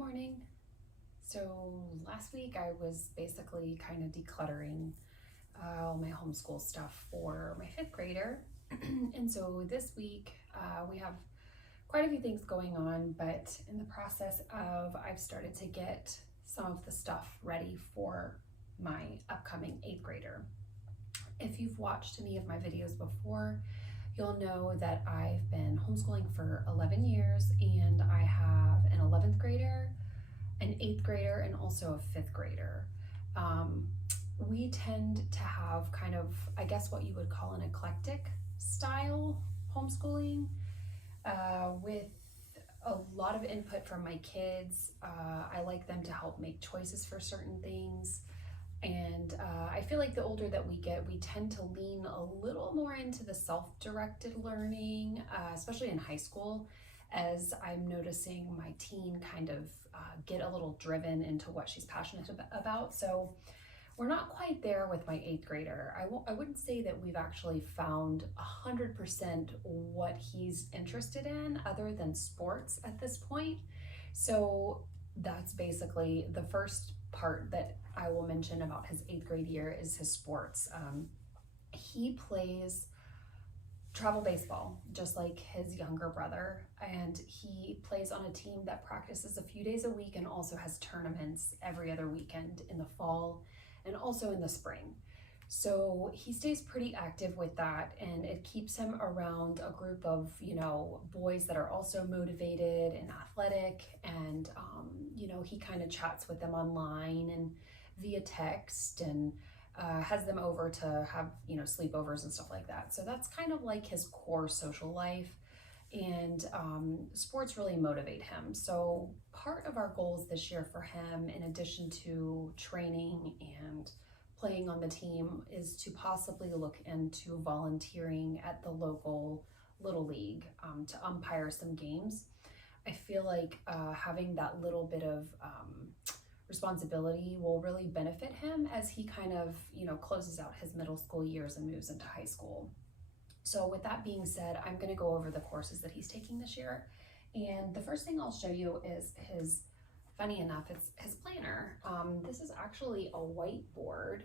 morning. So last week I was basically kind of decluttering all my homeschool stuff for my fifth grader. And so this week we have quite a few things going on, but in the process of I've started to get some of the stuff ready for my upcoming eighth grader. If you've watched any of my videos before, you'll know that I've been homeschooling for 11 years and I have an 11th grader, an 8th grader, and also a 5th grader. We tend to have kind of, I guess, what you would call an eclectic style homeschooling with a lot of input from my kids. I like them to help make choices for certain things. And I feel like the older that we get, we tend to lean a little more into the self-directed learning, especially in high school, as I'm noticing my teen kind of get a little driven into what she's passionate about. So we're not quite there with my 8th grader. I wouldn't say that we've actually found 100% what he's interested in other than sports at this point. So that's basically the first part that I will mention about his 8th grade year is his sports. He plays travel baseball just like his younger brother, and he plays on a team that practices a few days a week and also has tournaments every other weekend in the fall and also in the spring. So he stays pretty active with that, and it keeps him around a group of, boys that are also motivated and athletic, and he kind of chats with them online and via text, and has them over to have sleepovers and stuff like that. So that's kind of like his core social life, and sports really motivate him. So part of our goals this year for him, in addition to training and playing on the team, is to possibly look into volunteering at the local Little League to umpire some games. I feel like having that little bit of responsibility will really benefit him as he kind of, closes out his middle school years and moves into high school. So with that being said, I'm going to go over the courses that he's taking this year. And the first thing I'll show you is funny enough, it's his planner. This is actually a whiteboard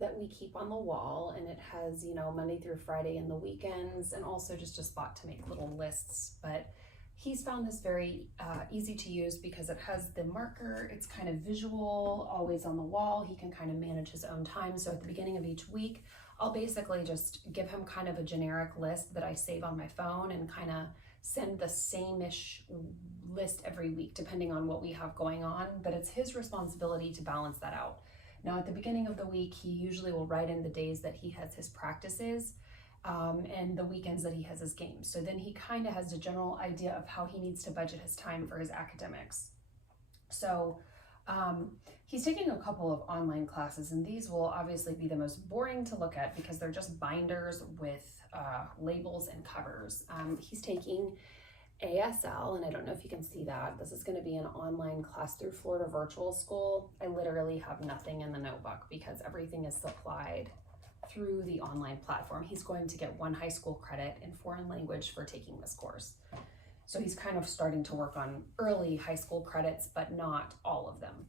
that we keep on the wall, and it has, Monday through Friday and the weekends, and also just a spot to make little lists. But he's found this very easy to use because it has the marker. It's kind of visual, always on the wall. He can kind of manage his own time. So at the beginning of each week, I'll basically just give him kind of a generic list that I save on my phone and kind of send the same-ish list every week depending on what we have going on, but it's his responsibility to balance that out. Now at the beginning of the week, he usually will write in the days that he has his practices and the weekends that he has his games. So then he kind of has a general idea of how he needs to budget his time for his academics. So he's taking a couple of online classes, and these will obviously be the most boring to look at because they're just binders with labels and covers. He's taking ASL, and I don't know if you can see that. This is going to be an online class through Florida Virtual School. I literally have nothing in the notebook because everything is supplied through the online platform. He's going to get 1 high school credit in foreign language for taking this course. So he's kind of starting to work on early high school credits, but not all of them.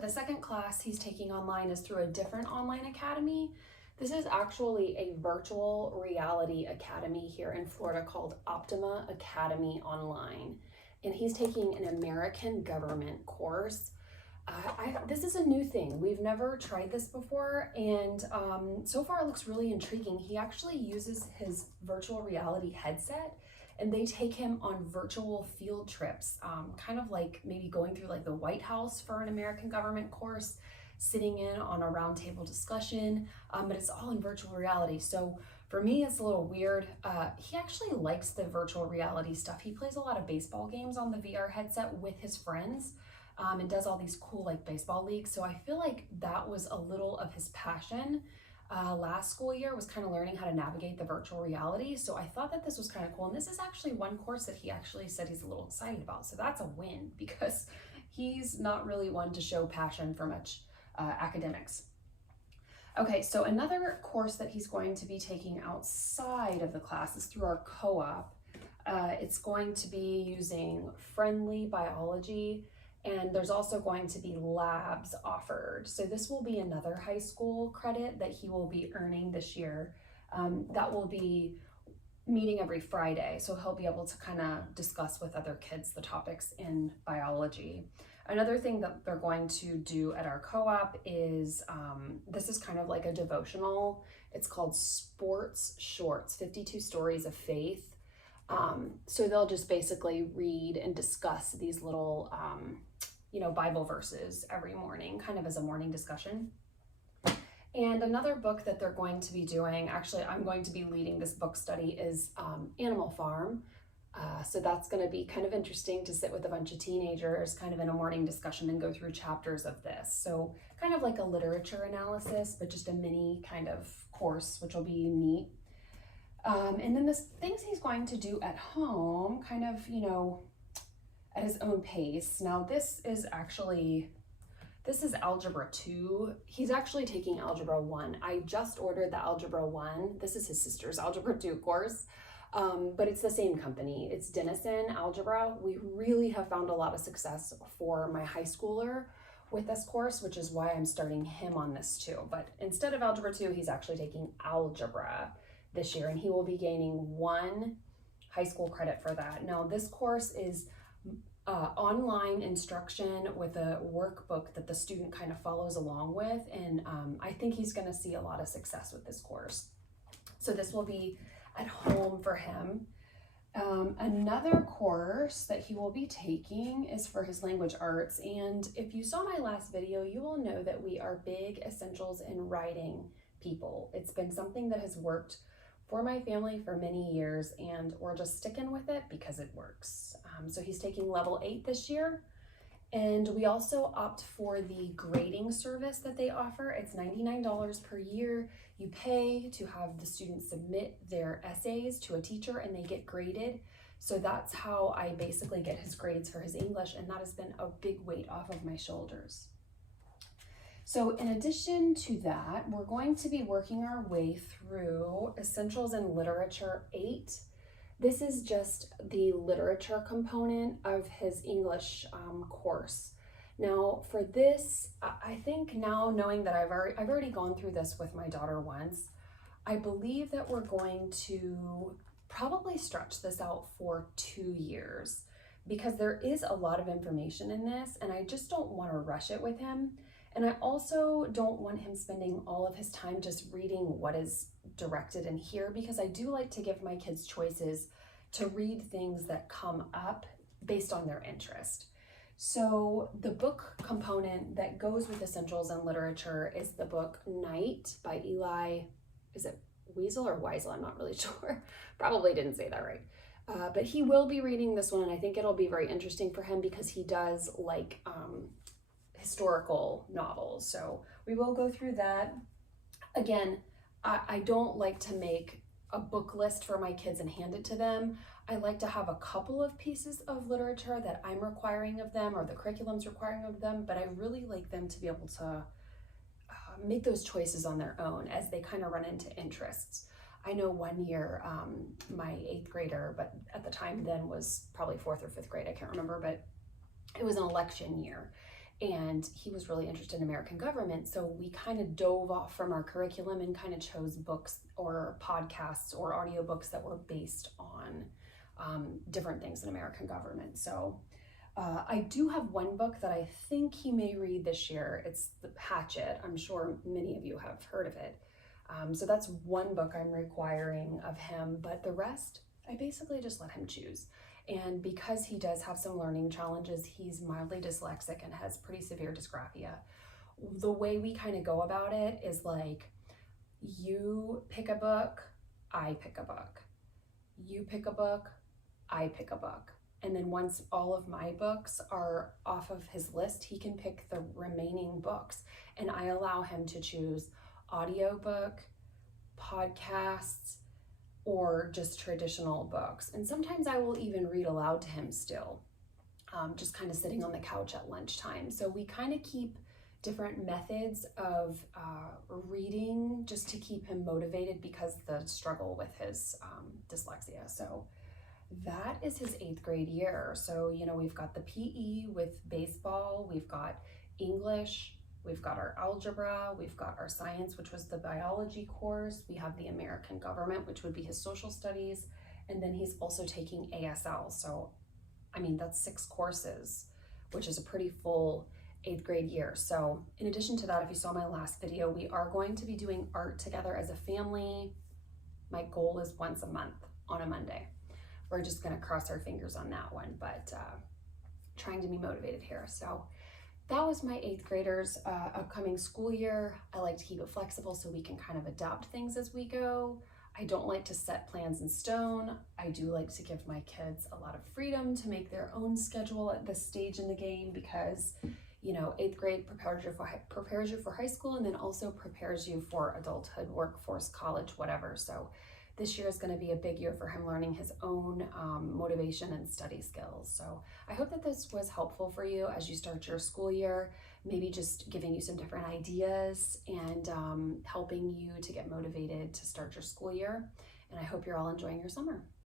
The second class he's taking online is through a different online academy. This is actually a virtual reality academy here in Florida called Optima Academy Online. And he's taking an American government course. This is a new thing. We've never tried this before, and so far it looks really intriguing. He actually uses his virtual reality headset, and they take him on virtual field trips, kind of like maybe going through like the White House for an American government course, sitting in on a roundtable discussion, but it's all in virtual reality. So for me, it's a little weird. He actually likes the virtual reality stuff. He plays a lot of baseball games on the VR headset with his friends, and does all these cool like baseball leagues. So I feel like that was a little of his passion. Last school year was kind of learning how to navigate the virtual reality. So I thought that this was kind of cool. And this is actually one course that he actually said he's a little excited about. So that's a win because he's not really one to show passion for much academics. Okay, so another course that he's going to be taking outside of the class is through our CoOp. It's going to be using friendly biology, and there's also going to be labs offered. So this will be another high school credit that he will be earning this year. That will be meeting every Friday, so he'll be able to kind of discuss with other kids the topics in biology. Another thing that they're going to do at our co-op is, this is kind of like a devotional. It's called Sports Shorts, 52 Stories of Faith. So they'll just basically read and discuss these little, Bible verses every morning, kind of as a morning discussion. And another book that they're going to be doing, actually I'm going to be leading this book study, is Animal Farm. So that's going to be kind of interesting to sit with a bunch of teenagers kind of in a morning discussion and go through chapters of this. So kind of like a literature analysis, but just a mini kind of course, which will be neat. And then the things he's going to do at home, kind of, at his own pace. Now this is Algebra 2. He's actually taking Algebra 1. I just ordered the Algebra 1. This is his sister's Algebra 2 course, but it's the same company. It's Denison Algebra. We really have found a lot of success for my high schooler with this course, which is why I'm starting him on this too. But instead of Algebra 2, he's actually taking Algebra this year, and he will be gaining 1 high school credit for that. Now, this course is online instruction with a workbook that the student kind of follows along with, and I think he's going to see a lot of success with this course. So this will be at home for him. Another course that he will be taking is for his language arts, and if you saw my last video, you will know that we are big essentials in writing people. It's been something that has worked for my family for many years, and we're just sticking with it because it works. So he's taking level 8 this year, and we also opt for the grading service that they offer. It's $99 per year. You pay to have the students submit their essays to a teacher, and they get graded. So that's how I basically get his grades for his English, and that has been a big weight off of my shoulders. So in addition to that, we're going to be working our way through Essentials in Literature 8. This is just the literature component of his English course. Now for this, I think now knowing that I've already gone through this with my daughter once, I believe that we're going to probably stretch this out for 2 years, because there is a lot of information in this, and I just don't want to rush it with him. And I also don't want him spending all of his time just reading what is directed in here, because I do like to give my kids choices to read things that come up based on their interest. So the book component that goes with Essentials in Literature is the book Night by Eli, is it Wiesel or Weisel? I'm not really sure. Probably didn't say that right. But he will be reading this one, and I think it'll be very interesting for him because he does like historical novels. So we will go through that. Again, I don't like to make a book list for my kids and hand it to them. I like to have a couple of pieces of literature that I'm requiring of them or the curriculum's requiring of them, but I really like them to be able to make those choices on their own as they kind of run into interests. I know one year, my 8th grader, but at the time then was probably 4th or 5th grade, I can't remember, but it was an election year. And he was really interested in American government. So we kind of dove off from our curriculum and kind of chose books or podcasts or audiobooks that were based on different things in American government. So I do have one book that I think he may read this year. It's The Hatchet. I'm sure many of you have heard of it. So that's one book I'm requiring of him, but the rest, I basically just let him choose. And because he does have some learning challenges, he's mildly dyslexic and has pretty severe dysgraphia. The way we kind of go about it is like, you pick a book, I pick a book. You pick a book, I pick a book. And then once all of my books are off of his list, he can pick the remaining books. And I allow him to choose audiobook, podcasts, or just traditional books. And sometimes I will even read aloud to him still, just kind of sitting on the couch at lunchtime. So we kind of keep different methods of reading just to keep him motivated because the struggle with his dyslexia. So That is his 8th grade year. So, we've got the PE with baseball, we've got English, we've got our algebra, we've got our science, which was the biology course, we have the American government, which would be his social studies, and then he's also taking ASL. So, that's 6 courses, which is a pretty full 8th grade year. So, in addition to that, if you saw my last video, we are going to be doing art together as a family. My goal is once a month on a Monday. We're just going to cross our fingers on that one, but trying to be motivated here. So that was my 8th graders upcoming school year. I like to keep it flexible so we can kind of adapt things as we go. I don't like to set plans in stone. I do like to give my kids a lot of freedom to make their own schedule at this stage in the game, because 8th grade prepares you for high school, and then also prepares you for adulthood, workforce, college, whatever. So this year is going to be a big year for him learning his own motivation and study skills. So I hope that this was helpful for you as you start your school year, maybe just giving you some different ideas and helping you to get motivated to start your school year. And I hope you're all enjoying your summer.